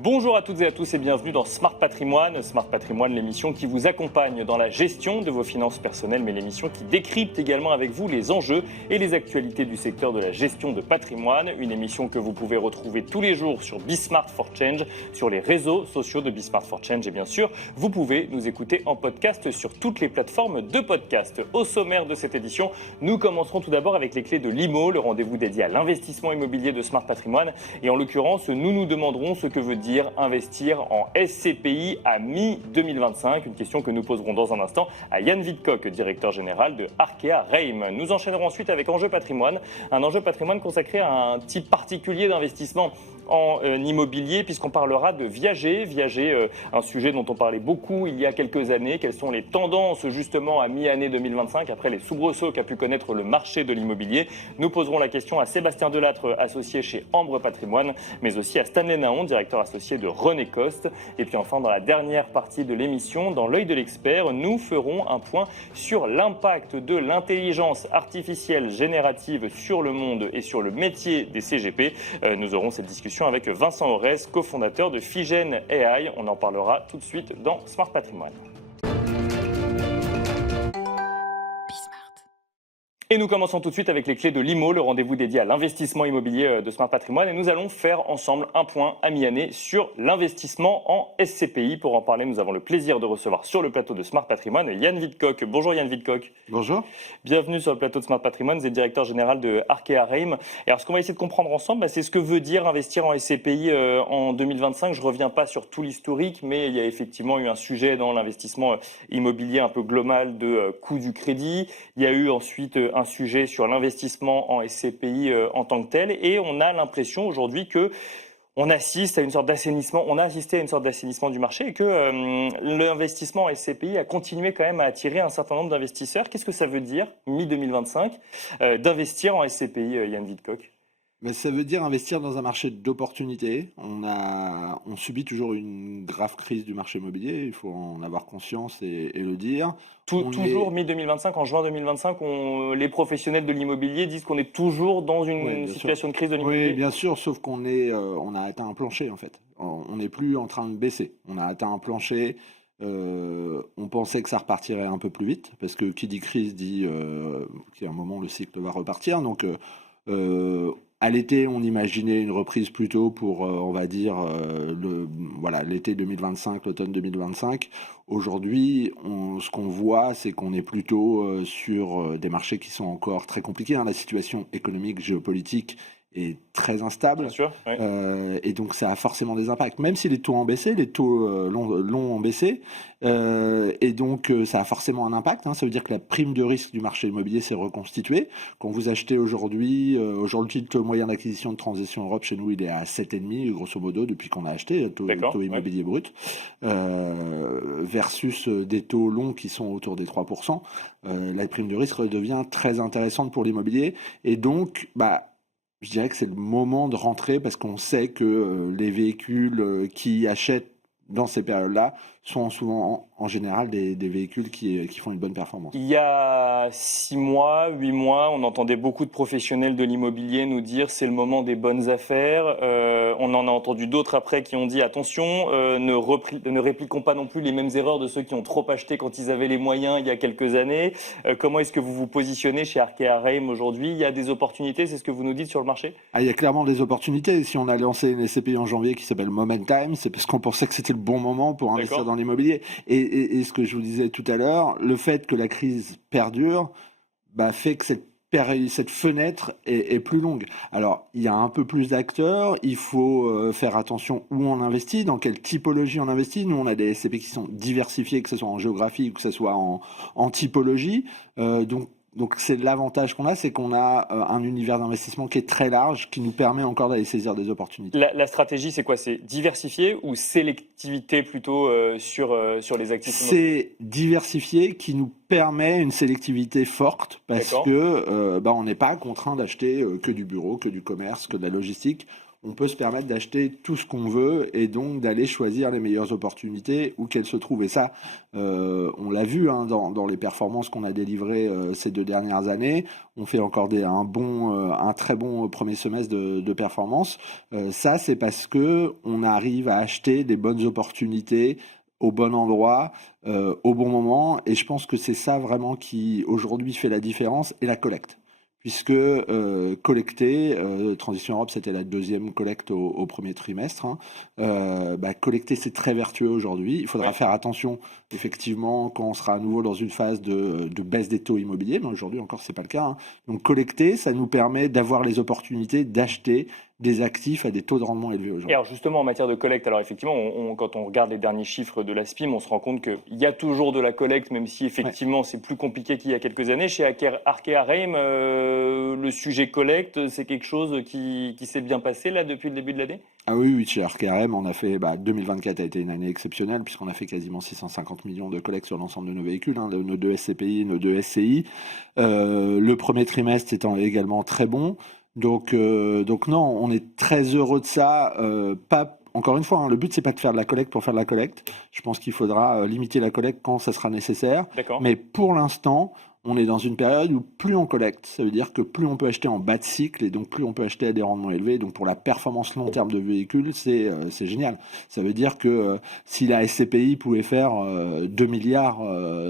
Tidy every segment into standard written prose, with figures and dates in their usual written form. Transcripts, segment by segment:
Bonjour à toutes et à tous et bienvenue dans Smart Patrimoine. Smart Patrimoine, l'émission qui vous accompagne dans la gestion de vos finances personnelles, mais l'émission qui décrypte également avec vous les enjeux et les actualités du secteur de la gestion de patrimoine. Une émission que vous pouvez retrouver tous les jours sur Bismart for Change, sur les réseaux sociaux de Bismart for Change. Et bien sûr, vous pouvez nous écouter en podcast sur toutes les plateformes de podcast. Au sommaire de cette édition, nous commencerons tout d'abord avec les clés de l'IMO, le rendez-vous dédié à l'investissement immobilier de Smart Patrimoine. Et en l'occurrence, nous nous demanderons ce que veut dire investir en SCPI à mi-2025. Une question que nous poserons dans un instant à Yann Vidcock, directeur général de Arkea Reim. Nous enchaînerons ensuite avec Enjeu Patrimoine, un enjeu patrimoine consacré à un type particulier d'investissement en immobilier, puisqu'on parlera de viager, un sujet dont on parlait beaucoup il y a quelques années. Quelles sont les tendances justement à mi-année 2025 après les soubresauts qu'a pu connaître le marché de l'immobilier? Nous poserons la question à Sébastien Delattre, associé chez Ambre Patrimoine, mais aussi à Stanley Naon, directeur associé de René Coste. Et puis enfin, dans la dernière partie de l'émission, dans l'œil de l'expert, nous ferons un point sur l'impact de l'intelligence artificielle générative sur le monde et sur le métier des CGP. Nous aurons cette discussion avec Vincent Aurès, cofondateur de Figen AI. On en parlera tout de suite dans Smart Patrimoine. Et nous commençons tout de suite avec les clés de l'IMO, le rendez-vous dédié à l'investissement immobilier de Smart Patrimoine. Et nous allons faire ensemble un point à mi-année sur l'investissement en SCPI. Pour en parler, nous avons le plaisir de recevoir sur le plateau de Smart Patrimoine Yann Vidcock. Bonjour Yann Vidcock. Bonjour. Bienvenue sur le plateau de Smart Patrimoine. Vous êtes directeur général de Arkea Reim. Et alors ce qu'on va essayer de comprendre ensemble, c'est ce que veut dire investir en SCPI en 2025. Je ne reviens pas sur tout l'historique, mais il y a effectivement eu un sujet dans l'investissement immobilier un peu global de coût du crédit. Il y a eu ensuite un sujet sur l'investissement en SCPI en tant que tel, et on a l'impression aujourd'hui que on assiste à une sorte d'assainissement, on a assisté à une sorte d'assainissement du marché et que l'investissement en SCPI a continué quand même à attirer un certain nombre d'investisseurs. Qu'est-ce que ça veut dire, mi-2025, d'investir en SCPI, Yann Vidcock? Mais ça veut dire investir dans un marché d'opportunités. On subit toujours une grave crise du marché immobilier, il faut en avoir conscience et le dire. Toujours mi-2025, en juin 2025, les professionnels de l'immobilier disent qu'on est toujours dans une situation de crise de l'immobilier. Oui, bien sûr, sauf qu'on a atteint un plancher en fait. On n'est plus en train de baisser. On a atteint un plancher. On pensait que ça repartirait un peu plus vite, parce que qui dit crise dit qu'il y a un moment où le cycle va repartir. Donc à l'été, on imaginait une reprise plutôt pour, on va dire, l'été 2025, l'automne 2025. Aujourd'hui, ce qu'on voit, c'est qu'on est plutôt sur des marchés qui sont encore très compliqués. La situation économique, géopolitique est très instable. Bien sûr, oui. Et donc ça a forcément des impacts, même si les taux ont baissé, les taux longs ont baissé, et donc ça a forcément un impact. Ça veut dire que la prime de risque du marché immobilier s'est reconstituée. Quand vous achetez aujourd'hui, le taux moyen d'acquisition de Transition Europe chez nous, il est à 7,5 grosso modo depuis qu'on a acheté le taux immobilier brut, versus des taux longs qui sont autour des 3%. La prime de risque devient très intéressante pour l'immobilier, et donc je dirais que c'est le moment de rentrer, parce qu'on sait que les véhicules qui achètent dans ces périodes-là sont souvent en général des véhicules qui font une bonne performance. Il y a 6 mois, 8 mois, on entendait beaucoup de professionnels de l'immobilier nous dire c'est le moment des bonnes affaires. On en a entendu d'autres après qui ont dit attention, ne répliquons pas non plus les mêmes erreurs de ceux qui ont trop acheté quand ils avaient les moyens il y a quelques années. Comment est-ce que vous vous positionnez chez Arkea Reim aujourd'hui? Il y a des opportunités, c'est ce que vous nous dites sur le marché? Il y a clairement des opportunités. Si on a lancé une SCPI en janvier qui s'appelle Momenttime, c'est parce qu'on pensait que c'était le bon moment pour investir dans l'immobilier. Et ce que je vous disais tout à l'heure, le fait que la crise perdure fait que cette fenêtre est plus longue. Alors, il y a un peu plus d'acteurs, il faut faire attention où on investit, dans quelle typologie on investit. Nous, on a des SCPI qui sont diversifiés, que ce soit en géographie ou que ce soit en typologie. Donc c'est l'avantage qu'on a, c'est qu'on a un univers d'investissement qui est très large, qui nous permet encore d'aller saisir des opportunités. La stratégie, c'est quoi? C'est diversifier ou sélectivité plutôt sur les actifs immobiliers? C'est diversifier qui nous permet une sélectivité forte, parce que on n'est pas contraint d'acheter que du bureau, que du commerce, que de la logistique. on peut se permettre d'acheter tout ce qu'on veut et donc d'aller choisir les meilleures opportunités où qu'elles se trouvent. Et ça, on l'a vu dans les performances qu'on a délivrées ces 2 dernières années. On fait encore un très bon premier semestre de performance. Ça, c'est parce que on arrive à acheter des bonnes opportunités au bon endroit, au bon moment. Et je pense que c'est ça vraiment qui aujourd'hui fait la différence, et la collecte. Puisque collecter, Transition Europe, c'était la 2e collecte au premier trimestre. Collecter, c'est très vertueux aujourd'hui. Il faudra faire attention, effectivement, quand on sera à nouveau dans une phase de baisse des taux immobiliers, mais aujourd'hui encore, c'est pas le cas. Donc collecter, ça nous permet d'avoir les opportunités d'acheter des actifs à des taux de rendement élevés aujourd'hui. Et alors justement, en matière de collecte, alors effectivement, quand on regarde les derniers chiffres de la SPIM, on se rend compte qu'il y a toujours de la collecte, même si effectivement c'est plus compliqué qu'il y a quelques années. Chez Arkea Reim, le sujet collecte, c'est quelque chose qui s'est bien passé là depuis le début de l'année? Ah oui, chez Arkea Reim, on a fait, 2024 a été une année exceptionnelle puisqu'on a fait quasiment 650 millions de collectes sur l'ensemble de nos véhicules, de nos 2 SCPI, nos 2 SCI. Le premier trimestre étant également très bon. Donc non, on est très heureux de ça. Encore une fois, le but, c'est pas de faire de la collecte pour faire de la collecte. Je pense qu'il faudra limiter la collecte quand ça sera nécessaire. D'accord. Mais pour l'instant, on est dans une période où plus on collecte, ça veut dire que plus on peut acheter en bas de cycle et donc plus on peut acheter à des rendements élevés. Donc pour la performance long terme de véhicules, c'est génial. Ça veut dire que si la SCPI pouvait faire 2 milliards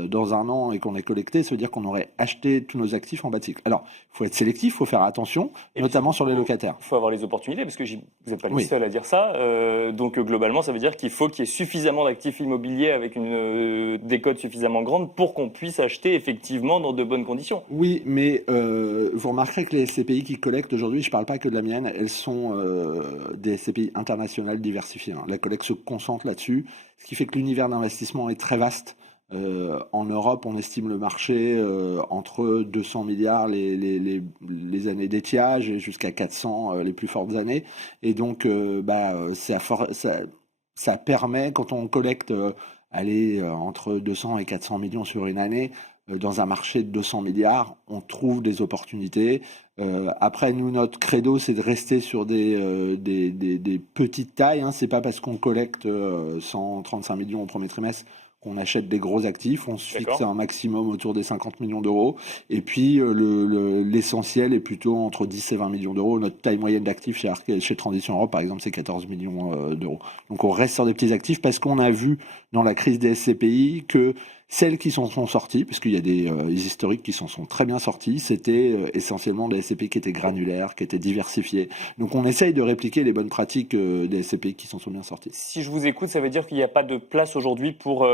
dans un an et qu'on est collecté, ça veut dire qu'on aurait acheté tous nos actifs en bas de cycle. Alors, il faut être sélectif, il faut faire attention, notamment sur les locataires. Il faut avoir les opportunités, parce que vous n'êtes pas les seuls à dire ça. Donc globalement, ça veut dire qu'il faut qu'il y ait suffisamment d'actifs immobiliers avec une décote suffisamment grande pour qu'on puisse acheter effectivement dans de bonnes conditions. Oui, mais vous remarquerez que les SCPI qui collectent aujourd'hui, je ne parle pas que de la mienne, elles sont des SCPI internationales diversifiées. La collecte se concentre là-dessus, ce qui fait que l'univers d'investissement est très vaste. En Europe, on estime le marché entre 200 milliards les années d'étiage et jusqu'à 400 les plus fortes années. Et donc, ça permet, quand on collecte entre 200 et 400 millions sur une année, dans un marché de 200 milliards, on trouve des opportunités. Après, nous, notre credo, c'est de rester sur des petites tailles. C'est pas parce qu'on collecte 135 millions au premier trimestre qu'on achète des gros actifs. On se fixe un maximum autour des 50 millions d'euros. Et puis, l'essentiel est plutôt entre 10 et 20 millions d'euros. Notre taille moyenne d'actifs chez Transition Europe, par exemple, c'est 14 millions d'euros. Donc, on reste sur des petits actifs parce qu'on a vu dans la crise des SCPI que celles qui s'en sont sorties, puisqu'il y a des historiques qui s'en sont très bien sortis, c'était essentiellement des SCPI qui étaient granulaires, qui étaient diversifiés. Donc on essaye de répliquer les bonnes pratiques des SCPI qui s'en sont bien sortis. Si je vous écoute, ça veut dire qu'il n'y a pas de place aujourd'hui pour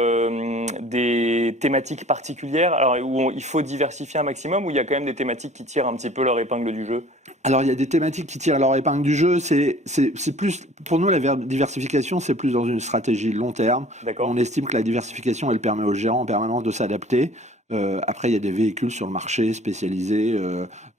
des thématiques particulières, alors où il faut diversifier un maximum, ou il y a quand même des thématiques qui tirent un petit peu leur épingle du jeu? Alors il y a des thématiques qui tirent leur épingle du jeu. C'est plus, pour nous, la diversification, c'est plus dans une stratégie long terme. On estime que la diversification, elle permet aux gérants en permanence de s'adapter. Après, il y a des véhicules sur le marché spécialisés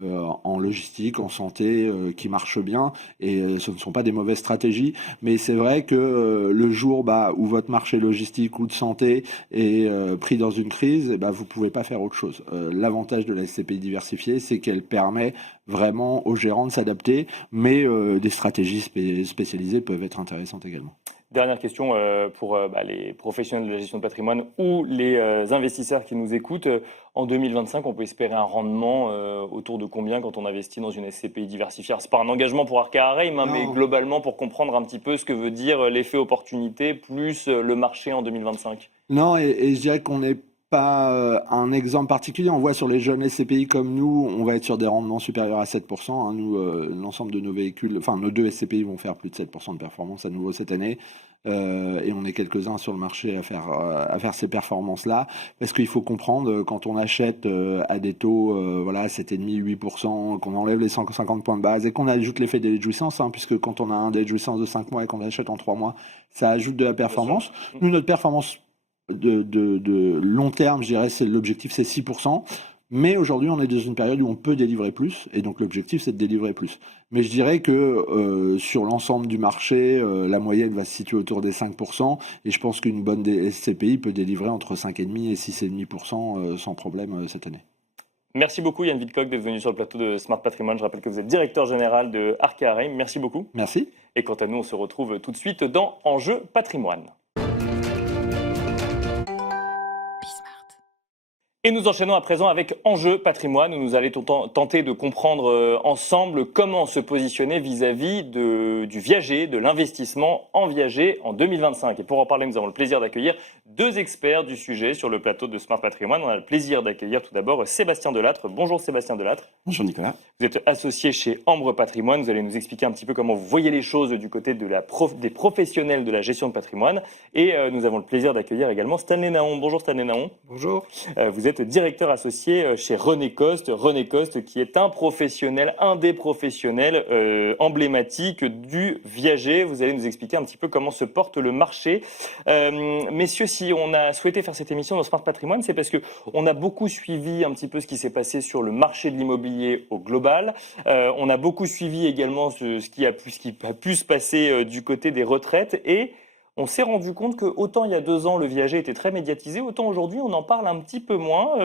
en logistique, en santé, qui marchent bien, et ce ne sont pas des mauvaises stratégies. Mais c'est vrai que le jour où votre marché logistique ou de santé est pris dans une crise, vous ne pouvez pas faire autre chose. L'avantage de la SCPI diversifiée, c'est qu'elle permet vraiment aux gérants de s'adapter, mais des stratégies spécialisées peuvent être intéressantes également. Dernière question pour les professionnels de la gestion de patrimoine ou les investisseurs qui nous écoutent. En 2025, on peut espérer un rendement autour de combien quand on investit dans une SCPI diversifiée? Ce n'est pas un engagement pour Arkea Reim, mais globalement pour comprendre un petit peu ce que veut dire l'effet opportunité plus le marché en 2025. Non, et je dirais qu'on n'est pas un exemple particulier. On voit sur les jeunes SCPI comme nous, on va être sur des rendements supérieurs à 7%. Nous, l'ensemble de nos véhicules, enfin nos 2 SCPI vont faire plus de 7% de performance à nouveau cette année. Et on est quelques-uns sur le marché à faire ces performances-là. Parce qu'il faut comprendre, quand on achète à des taux 7,5-8%, qu'on enlève les 150 points de base et qu'on ajoute l'effet des jouissances, puisque quand on a un délai de jouissance de 5 mois et qu'on achète en 3 mois, ça ajoute de la performance. Nous, notre performance de long terme, je dirais, l'objectif, c'est 6%. Mais aujourd'hui, on est dans une période où on peut délivrer plus, et donc l'objectif, c'est de délivrer plus. Mais je dirais que sur l'ensemble du marché, la moyenne va se situer autour des 5%, et je pense qu'une bonne SCPI peut délivrer entre 5,5 et 6,5% sans problème cette année. Merci beaucoup Yann Wildcock d'être venu sur le plateau de Smart Patrimoine. Je rappelle que vous êtes directeur général de Arkéa Reim. Merci beaucoup. Merci. Et quant à nous, on se retrouve tout de suite dans Enjeu Patrimoine. Et nous enchaînons à présent avec Enjeu Patrimoine, où nous allons tenter de comprendre ensemble comment se positionner vis-à-vis du viager, de l'investissement en viager en 2025. Et pour en parler, nous avons le plaisir d'accueillir deux experts du sujet sur le plateau de Smart Patrimoine. On a le plaisir d'accueillir tout d'abord Sébastien Delattre. Bonjour Sébastien Delattre. Bonjour Nicolas. Vous êtes associé chez Ambre Patrimoine. Vous allez nous expliquer un petit peu comment vous voyez les choses du côté des professionnels de la gestion de patrimoine. Et nous avons le plaisir d'accueillir également Stanley Naon. Bonjour Stanley Naon. Bonjour. Vous êtes directeur associé chez René Coste. René Coste qui est un des professionnels emblématiques du viager. Vous allez nous expliquer un petit peu comment se porte le marché. Messieurs, si on a souhaité faire cette émission dans Smart Patrimoine, c'est parce qu'on a beaucoup suivi un petit peu ce qui s'est passé sur le marché de l'immobilier au global. On a beaucoup suivi également ce qui a pu se passer du côté des retraites et on s'est rendu compte que autant il y a 2 ans le viager était très médiatisé, autant aujourd'hui on en parle un petit peu moins.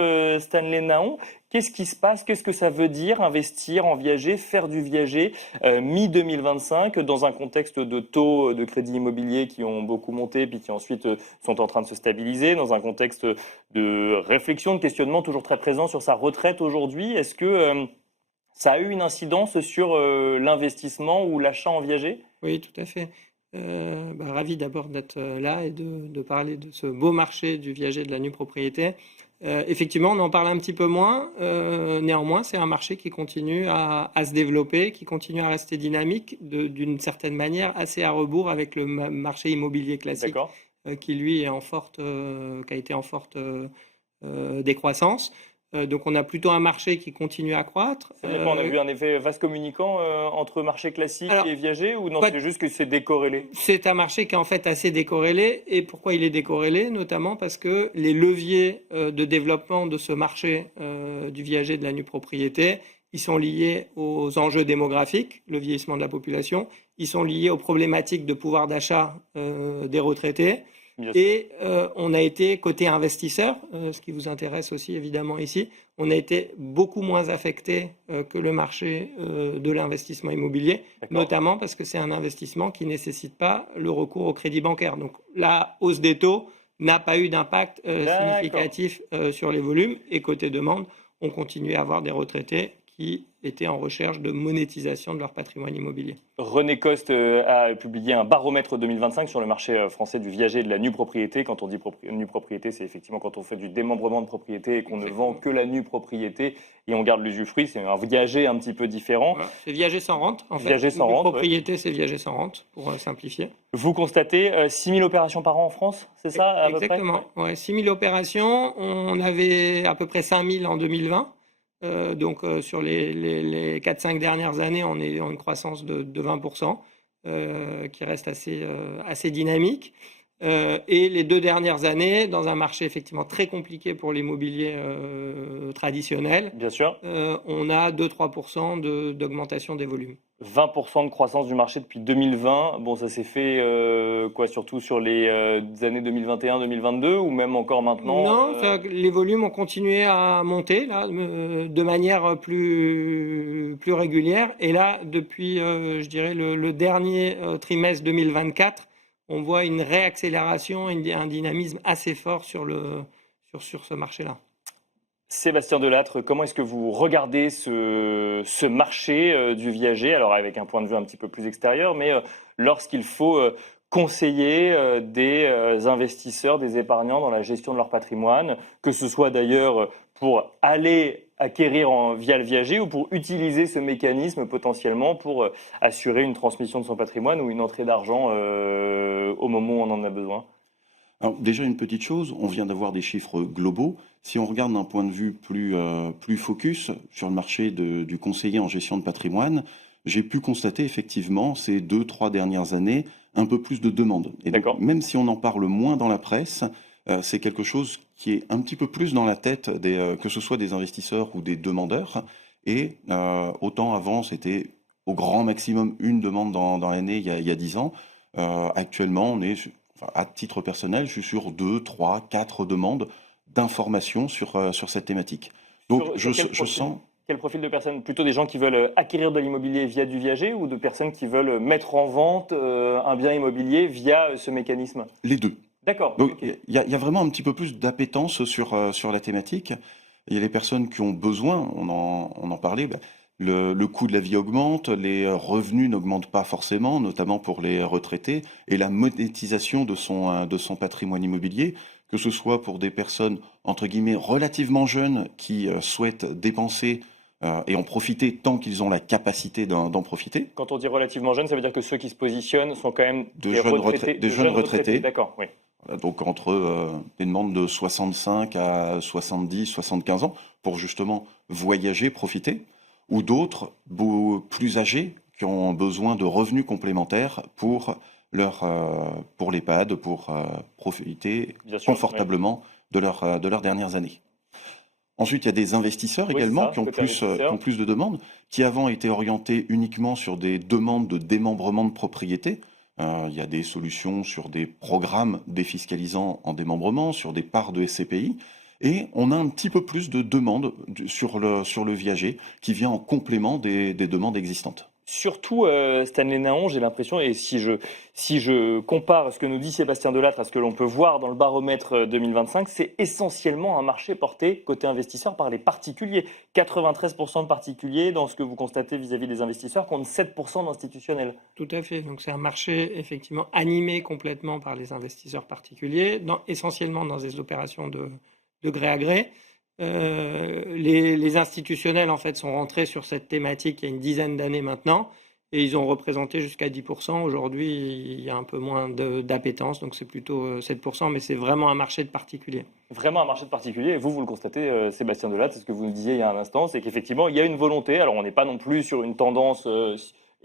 Stanley Naon, qu'est-ce qui se passe? Qu'est-ce que ça veut dire investir en viager, faire du viager mi-2025 dans un contexte de taux de crédit immobilier qui ont beaucoup monté puis qui ensuite sont en train de se stabiliser, dans un contexte de réflexion, de questionnement toujours très présent sur sa retraite aujourd'hui? Est-ce que ça a eu une incidence sur l'investissement ou l'achat en viager? Oui, tout à fait. Ravi d'abord d'être là et de parler de ce beau marché du viager de la nue propriété. Effectivement, on en parle un petit peu moins. Néanmoins, c'est un marché qui continue à se développer, qui continue à rester dynamique d'une certaine manière, assez à rebours avec le marché immobilier classique, qui lui est qui a été en forte décroissance. Donc on a plutôt un marché qui continue à croître. On a vu un effet vase communicant entre marché classique et viager, ou non, c'est juste que c'est décorrélé? C'est un marché qui est en fait assez décorrélé. Et pourquoi il est décorrélé? Notamment parce que les leviers de développement de ce marché du viager de la nue propriété, ils sont liés aux enjeux démographiques, le vieillissement de la population, ils sont liés aux problématiques de pouvoir d'achat des retraités. Et on a été, côté investisseur, ce qui vous intéresse aussi évidemment ici, on a été beaucoup moins affecté que le marché de l'investissement immobilier, notamment parce que c'est un investissement qui ne nécessite pas le recours au crédit bancaire. Donc la hausse des taux n'a pas eu d'impact significatif sur les volumes. Et côté demande, on continue à avoir des retraités qui étaient en recherche de monétisation de leur patrimoine immobilier. René Coste a publié un baromètre 2025 sur le marché français du viager et de la nue propriété. Quand on dit nue propriété, c'est effectivement quand on fait du démembrement de propriété et qu'on ne vend que la nue propriété et on garde l'usufruit. C'est un viager un petit peu différent. Voilà. C'est viager sans rente, en fait. Viager sans rente. Propriété, c'est viager sans rente, pour simplifier. Vous constatez 6 000 opérations par an en France, c'est ça à peu près? Exactement. 6 000 opérations. On avait à peu près 5 000 en 2020. Donc sur les 4-5 dernières années, on est en une croissance de 20%, qui reste assez dynamique. Et les 2 dernières années, dans un marché effectivement très compliqué pour l'immobilier traditionnel, bien sûr, on a 2-3% d'augmentation des volumes. 20% de croissance du marché depuis 2020. Bon, ça s'est fait surtout sur les années 2021-2022 ou même encore maintenant? Non, les volumes ont continué à monter là, de manière plus régulière. Et là, depuis, je dirais, le dernier trimestre 2024, on voit une réaccélération, un dynamisme assez fort sur ce marché-là. Sébastien Delattre, comment est-ce que vous regardez ce marché du viager? Alors avec un point de vue un petit peu plus extérieur, mais lorsqu'il faut conseiller des investisseurs, des épargnants dans la gestion de leur patrimoine, que ce soit d'ailleurs pour aller acquérir via le viager ou pour utiliser ce mécanisme potentiellement pour assurer une transmission de son patrimoine ou une entrée d'argent au moment où on en a besoin? Alors déjà une petite chose, on vient d'avoir des chiffres globaux. Si on regarde d'un point de vue plus focus sur le marché du conseiller en gestion de patrimoine, j'ai pu constater effectivement ces 2-3 dernières années un peu plus de demandes. Et donc, même si on en parle moins dans la presse, c'est quelque chose qui est un petit peu plus dans la tête que ce soit des investisseurs ou des demandeurs. Et autant avant, c'était au grand maximum une demande dans l'année il y a 10 ans. Actuellement, on est, à titre personnel, je suis sur 2, 3, 4 demandes d'informations sur cette thématique. Donc je sens... Quel profil de personnes? Plutôt des gens qui veulent acquérir de l'immobilier via du viager ou de personnes qui veulent mettre en vente un bien immobilier via ce mécanisme? Les deux. D'accord. Donc Okay. il y a vraiment un petit peu plus d'appétence sur la thématique. Il y a les personnes qui ont besoin, on en parlait, le coût de la vie augmente, les revenus n'augmentent pas forcément, notamment pour les retraités, et la monétisation de son patrimoine immobilier, que ce soit pour des personnes, entre guillemets, relativement jeunes qui souhaitent dépenser et en profiter tant qu'ils ont la capacité d'en profiter. Quand on dit relativement jeunes, ça veut dire que ceux qui se positionnent sont quand même de jeunes retraités. D'accord, oui. Donc entre des demandes de 65 à 70, 75 ans pour justement voyager, profiter, ou d'autres plus âgés qui ont besoin de revenus complémentaires pour l'EHPAD, pour profiter confortablement de leurs dernières années. Ensuite, il y a des investisseurs également qui ont plus de demandes, qui avant étaient orientés uniquement sur des demandes de démembrement de propriété. Il y a des solutions sur des programmes défiscalisants en démembrement, sur des parts de SCPI. Et on a un petit peu plus de demandes sur le viager qui vient en complément des demandes existantes. Surtout, Stanley Naon, j'ai l'impression, et si je compare ce que nous dit Sébastien Delattre à ce que l'on peut voir dans le baromètre 2025, c'est essentiellement un marché porté côté investisseur par les particuliers. 93% de particuliers dans ce que vous constatez vis-à-vis des investisseurs contre 7% d'institutionnels. Tout à fait. Donc c'est un marché effectivement animé complètement par les investisseurs particuliers, essentiellement dans des opérations de gré à gré. Les institutionnels en fait sont rentrés sur cette thématique il y a une dizaine d'années maintenant et ils ont représenté jusqu'à 10%. Aujourd'hui, il y a un peu moins d'appétence, donc c'est plutôt 7%, mais c'est vraiment un marché de particuliers. Vraiment un marché de particuliers, et vous le constatez, Sébastien Delattre, c'est ce que vous nous disiez il y a un instant, c'est qu'effectivement, il y a une volonté, alors on n'est pas non plus sur une tendance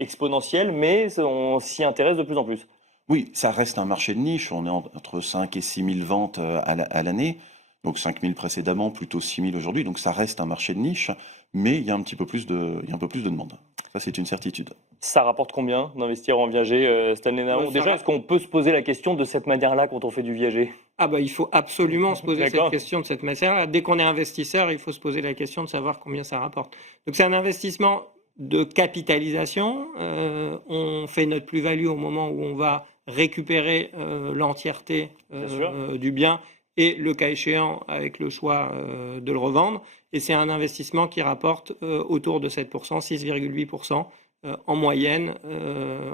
exponentielle, mais on s'y intéresse de plus en plus. Oui, ça reste un marché de niche, on est entre 5 et 6 000 ventes à l'année. Donc 5 000 précédemment, plutôt 6 000 aujourd'hui. Donc ça reste un marché de niche, mais il y a un peu plus de demande. Ça, c'est une certitude. Ça rapporte combien d'investir en viager, Stanley Naon? Déjà, est-ce qu'on peut se poser la question de cette manière-là quand on fait du viager? Il faut absolument se poser cette question de cette manière-là. Dès qu'on est investisseur, il faut se poser la question de savoir combien ça rapporte. Donc c'est un investissement de capitalisation. On fait notre plus-value au moment où on va récupérer l'entièreté du bien, et le cas échéant avec le choix de le revendre. Et c'est un investissement qui rapporte autour de 7%, 6,8%. En moyenne,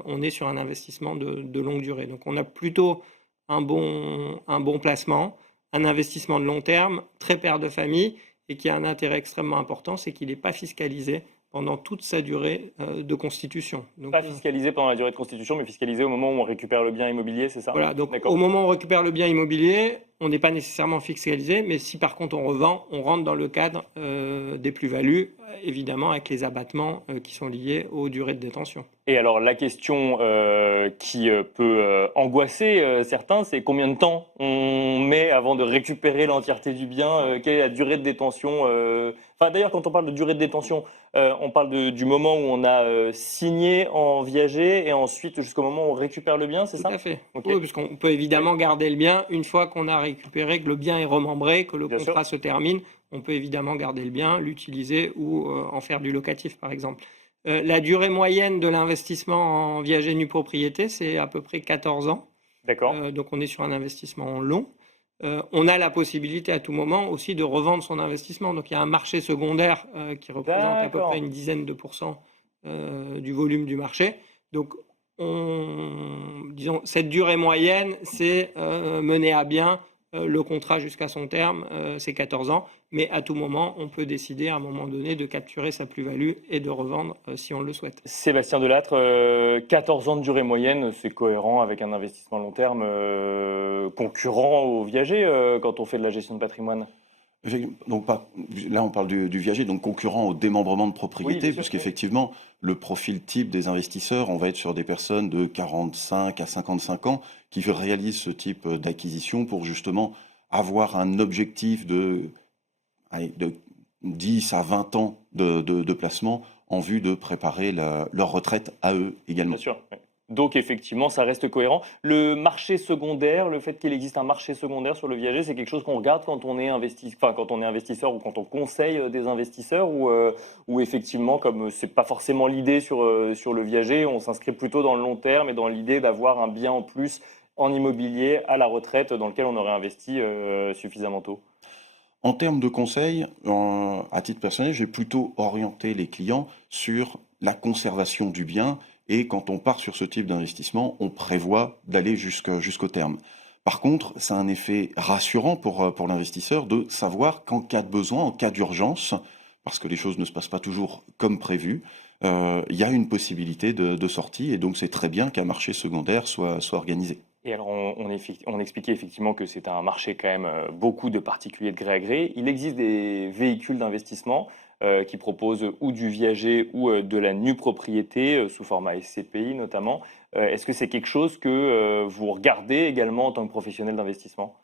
on est sur un investissement de longue durée. Donc on a plutôt un bon placement, un investissement de long terme, très père de famille, et qui a un intérêt extrêmement important, c'est qu'il n'est pas fiscalisé pendant toute sa durée de constitution. Donc, pas fiscalisé pendant la durée de constitution, mais fiscalisé au moment où on récupère le bien immobilier, c'est ça? Voilà, donc au moment où on récupère le bien immobilier, on n'est pas nécessairement fiscalisé, mais si par contre on revend, on rentre dans le cadre des plus-values, évidemment avec les abattements qui sont liés aux durées de détention. Et alors la question qui peut angoisser certains, c'est combien de temps on met avant de récupérer l'entièreté du bien? Quelle est la durée de détention? D'ailleurs, quand on parle de durée de détention, on parle du moment où on a signé en viager et ensuite jusqu'au moment où on récupère le bien, c'est ça? Tout à fait. Okay. Oui, puisqu'on peut évidemment garder le bien une fois qu'on a récupéré, que le bien est remembré, que le contrat se termine. On peut évidemment garder le bien, l'utiliser ou en faire du locatif, par exemple. La durée moyenne de l'investissement en viager nue propriété, c'est à peu près 14 ans. D'accord. Donc on est sur un investissement long. On a la possibilité à tout moment aussi de revendre son investissement. Donc il y a un marché secondaire qui représente à peu près une dizaine de pourcents du volume du marché. Donc disons, cette durée moyenne, c'est mener à bien le contrat jusqu'à son terme, c'est 14 ans. Mais à tout moment, on peut décider à un moment donné de capturer sa plus-value et de revendre si on le souhaite. Sébastien Delattre, 14 ans de durée moyenne, c'est cohérent avec un investissement long terme concurrent au viager quand on fait de la gestion de patrimoine? Donc là, on parle du viager, donc concurrent au démembrement de propriété, oui, puisqu'effectivement, le profil type des investisseurs, on va être sur des personnes de 45 à 55 ans qui réalisent ce type d'acquisition pour justement avoir un objectif de 10 à 20 ans de placement en vue de préparer leur retraite à eux également. Bien sûr. Donc effectivement, ça reste cohérent. Le marché secondaire, le fait qu'il existe un marché secondaire sur le viager, c'est quelque chose qu'on regarde quand on est investisseur ou quand on conseille des investisseurs ou effectivement, comme c'est pas forcément l'idée sur le viager, on s'inscrit plutôt dans le long terme et dans l'idée d'avoir un bien en plus en immobilier à la retraite dans lequel on aurait investi suffisamment tôt. En termes de conseils, à titre personnel, j'ai plutôt orienté les clients sur la conservation du bien. Et quand on part sur ce type d'investissement, on prévoit d'aller jusqu'au terme. Par contre, c'est un effet rassurant pour l'investisseur de savoir qu'en cas de besoin, en cas d'urgence, parce que les choses ne se passent pas toujours comme prévu, il y a une possibilité de sortie. Et donc, c'est très bien qu'un marché secondaire soit organisé. Et alors, on expliquait effectivement que c'est un marché quand même beaucoup de particuliers de gré à gré. Il existe des véhicules d'investissement qui proposent ou du viager ou de la nue propriété sous format SCPI notamment. Est-ce que c'est quelque chose que vous regardez également en tant que professionnel d'investissement ?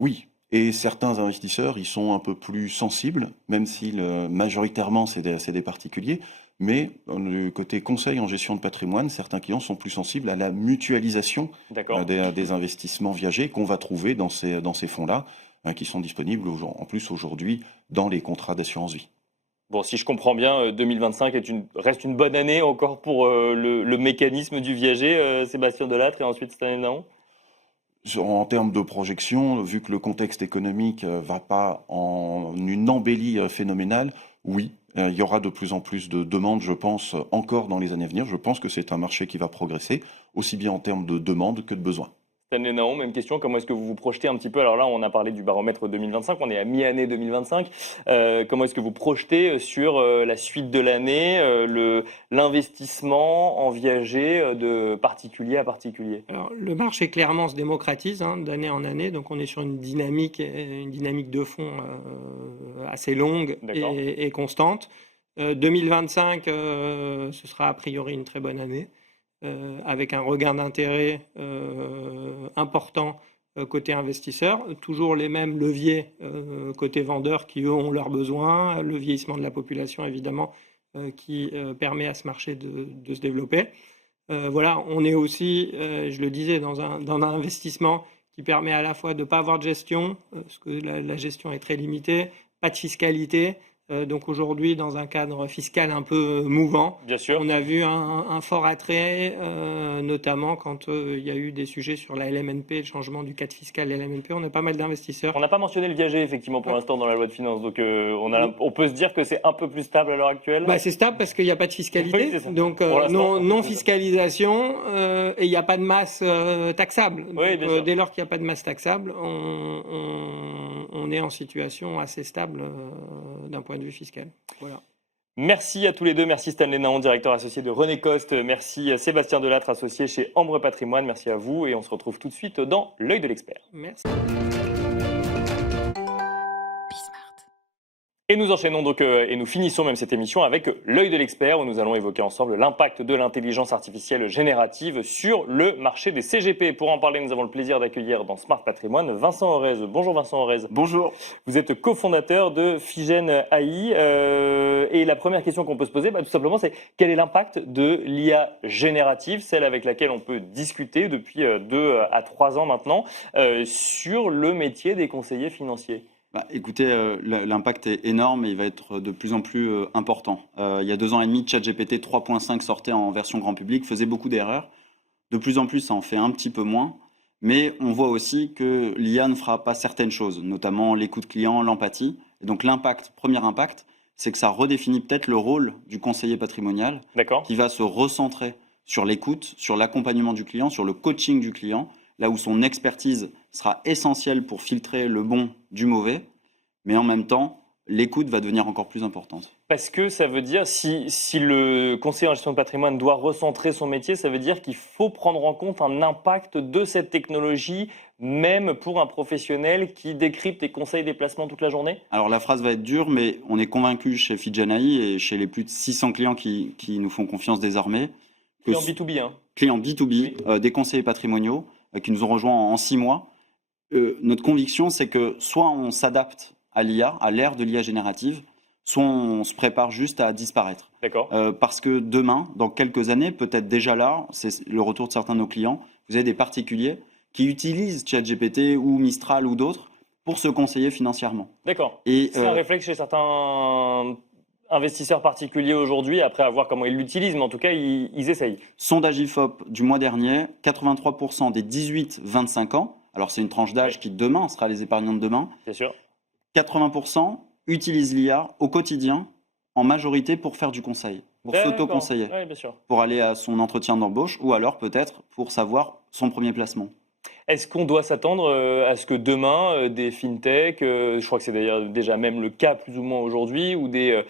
Oui, et certains investisseurs, ils sont un peu plus sensibles, même si majoritairement c'est des particuliers. Mais du côté conseil en gestion de patrimoine, certains clients sont plus sensibles à la mutualisation des investissements viagers qu'on va trouver dans ces fonds-là, qui sont disponibles en plus aujourd'hui dans les contrats d'assurance vie. Bon, si je comprends bien, 2025 reste une bonne année encore pour le mécanisme du viager, Sébastien Delattre, et ensuite Stanley Naon ? En termes de projection, vu que le contexte économique va pas en une embellie phénoménale, oui, il y aura de plus en plus de demandes, je pense, encore dans les années à venir. Je pense que c'est un marché qui va progresser, aussi bien en termes de demande que de besoins. Stanley Naon, même question, comment est-ce que vous vous projetez un petit peu ? Alors là, on a parlé du baromètre 2025, on est à mi-année 2025. Comment est-ce que vous projetez sur la suite de l'année, l'investissement en viager de particulier à particulier ? Alors, le marché clairement se démocratise d'année en année, donc on est sur une dynamique de fond assez longue et constante. 2025, ce sera a priori une très bonne année. Avec un regain d'intérêt important côté investisseur, toujours les mêmes leviers côté vendeurs qui eux ont leurs besoins, le vieillissement de la population évidemment qui permet à ce marché de se développer. Voilà, on est aussi, je le disais, dans un investissement qui permet à la fois de ne pas avoir de gestion, parce que la gestion est très limitée, pas de fiscalité. Donc aujourd'hui, dans un cadre fiscal un peu mouvant, bien sûr, on a vu un fort attrait, notamment quand il y a eu des sujets sur la LMNP, le changement du cadre fiscal LMNP. On a pas mal d'investisseurs. On n'a pas mentionné le viager, effectivement, pour l'instant, dans la loi de finances. Donc on peut se dire que c'est un peu plus stable à l'heure actuelle. C'est stable parce qu'il n'y a pas de fiscalité. Oui, donc non-fiscalisation et il n'y a pas de masse taxable. Oui, donc, dès lors qu'il n'y a pas de masse taxable, on est en situation assez stable d'un point de vue fiscal. Voilà. Merci à tous les deux. Merci Stanley Naon, directeur associé de René Coste. Merci Sébastien Delattre, associé chez Ambre Patrimoine. Merci à vous et on se retrouve tout de suite dans l'œil de l'expert. Merci. Et nous enchaînons donc et nous finissons même cette émission avec l'œil de l'expert où nous allons évoquer ensemble l'impact de l'intelligence artificielle générative sur le marché des CGP. Pour en parler, nous avons le plaisir d'accueillir dans Smart Patrimoine Vincent Orez. Bonjour Vincent Orez. Bonjour. Vous êtes cofondateur de Figen AI et la première question qu'on peut se poser, tout simplement, c'est quel est l'impact de l'IA générative, celle avec laquelle on peut discuter depuis 2 à 3 ans maintenant, sur le métier des conseillers financiers ? Écoutez, l'impact est énorme et il va être de plus en plus important. Il y a 2 ans et demi, ChatGPT 3.5 sortait en version grand public, faisait beaucoup d'erreurs. De plus en plus, ça en fait un petit peu moins. Mais on voit aussi que l'IA ne fera pas certaines choses, notamment l'écoute client, l'empathie. Et donc premier impact, c'est que ça redéfinit peut-être le rôle du conseiller patrimonial qui va se recentrer sur l'écoute, sur l'accompagnement du client, sur le coaching du client, là où son expertise sera essentielle pour filtrer le bon du mauvais, mais en même temps, l'écoute va devenir encore plus importante. Parce que ça veut dire, si le conseiller en gestion de patrimoine doit recentrer son métier, ça veut dire qu'il faut prendre en compte un impact de cette technologie, même pour un professionnel qui décrypte et conseille des placements toute la journée ? Alors la phrase va être dure, mais on est convaincu chez Figen AI et chez les plus de 600 clients qui nous font confiance désormais. Clients B2B, Clients B2B, des conseillers patrimoniaux qui nous ont rejoints en 6 mois. Notre conviction, c'est que soit on s'adapte à l'IA, à l'ère de l'IA générative, se préparent juste à disparaître. D'accord. Parce que demain, dans quelques années, peut-être déjà là, c'est le retour de certains de nos clients, vous avez des particuliers qui utilisent ChatGPT ou Mistral ou d'autres pour se conseiller financièrement. D'accord. Et c'est un réflexe chez certains investisseurs particuliers aujourd'hui, après à voir comment ils l'utilisent, mais en tout cas, ils essayent. Sondage IFOP du mois dernier, 83% des 18-25 ans, alors c'est une tranche d'âge qui demain sera les épargnants de demain, Bien sûr. 80% utilisent l'IA au quotidien, en majorité pour faire du conseil, pour D'accord. s'auto-conseiller, Ouais, bien sûr. pour aller à son entretien d'embauche ou alors peut-être pour savoir son premier placement. Est-ce qu'on doit s'attendre à ce que demain, des fintechs, je crois que c'est d'ailleurs déjà même le cas plus ou moins aujourd'hui, ou des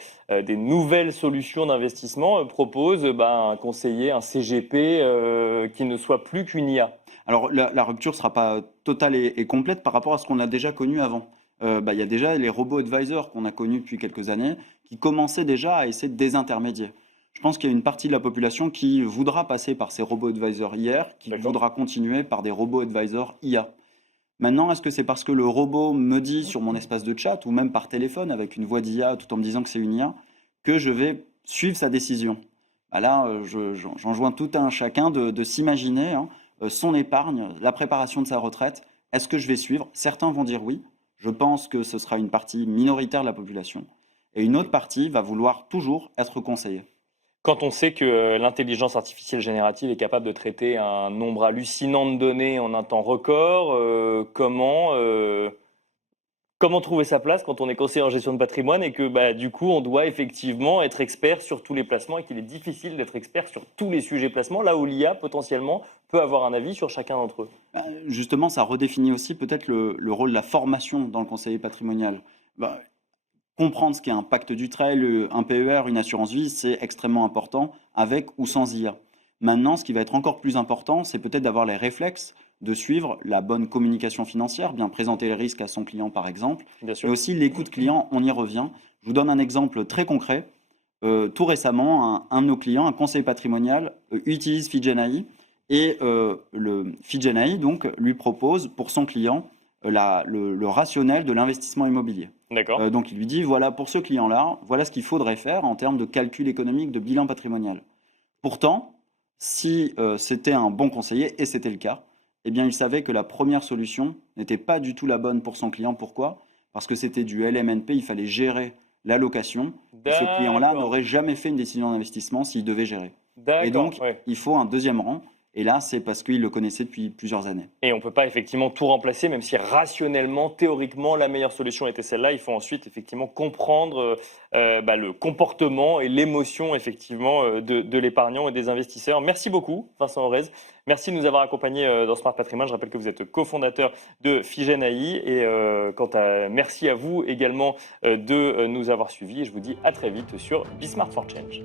nouvelles solutions d'investissement proposent un conseiller, un CGP qui ne soit plus qu'une IA? Alors la rupture ne sera pas totale et complète par rapport à ce qu'on a déjà connu avant. Il y a déjà les robots advisors qu'on a connus depuis quelques années qui commençaient déjà à essayer de désintermédier. Je pense qu'il y a une partie de la population qui voudra passer par ces robots advisors hier, qui D'accord. voudra continuer par des robots advisors IA. Maintenant, est-ce que c'est parce que le robot me dit sur mon espace de chat ou même par téléphone avec une voix d'IA tout en me disant que c'est une IA que je vais suivre sa décision? Là, j'enjoins tout un chacun de s'imaginer son épargne, la préparation de sa retraite. Est-ce que je vais suivre? Certains vont dire oui. Je pense que ce sera une partie minoritaire de la population. Et une autre partie va vouloir toujours être conseillée. Quand on sait que l'intelligence artificielle générative est capable de traiter un nombre hallucinant de données en un temps record, comment trouver sa place quand on est conseiller en gestion de patrimoine et que du coup on doit effectivement être expert sur tous les placements et qu'il est difficile d'être expert sur tous les sujets placements, là où l'IA potentiellement peut avoir un avis sur chacun d'entre eux? Justement, ça redéfinit aussi peut-être le rôle de la formation dans le conseiller patrimonial. Comprendre ce qu'est un pacte du trail, un PER, une assurance vie, c'est extrêmement important, avec ou sans IA. Maintenant, ce qui va être encore plus important, c'est peut-être d'avoir les réflexes de suivre la bonne communication financière, bien présenter les risques à son client par exemple, Bien sûr. mais aussi l'écoute client, on y revient. Je vous donne un exemple très concret. Tout récemment, un de nos clients, un conseiller patrimonial, utilise Figenae et le Figenae donc, lui propose pour son client le rationnel de l'investissement immobilier. D'accord. Donc il lui dit, voilà, pour ce client-là, voilà ce qu'il faudrait faire en termes de calcul économique, de bilan patrimonial. Pourtant, si c'était un bon conseiller, et c'était le cas, eh bien il savait que la première solution n'était pas du tout la bonne pour son client. Pourquoi? Parce que c'était du LMNP, il fallait gérer l'allocation. Ce client-là n'aurait jamais fait une décision d'investissement s'il devait gérer. Et donc, il faut un deuxième rang. Et là, c'est parce qu'il le connaissait depuis plusieurs années. Et on ne peut pas effectivement tout remplacer, même si rationnellement, théoriquement, la meilleure solution était celle-là. Il faut ensuite effectivement comprendre le comportement et l'émotion effectivement de l'épargnant et des investisseurs. Merci beaucoup, Vincent Orez. Merci de nous avoir accompagnés dans Smart Patrimoine. Je rappelle que vous êtes cofondateur de Figenae. Et merci à vous également de nous avoir suivis. Et je vous dis à très vite sur Be Smart for Change.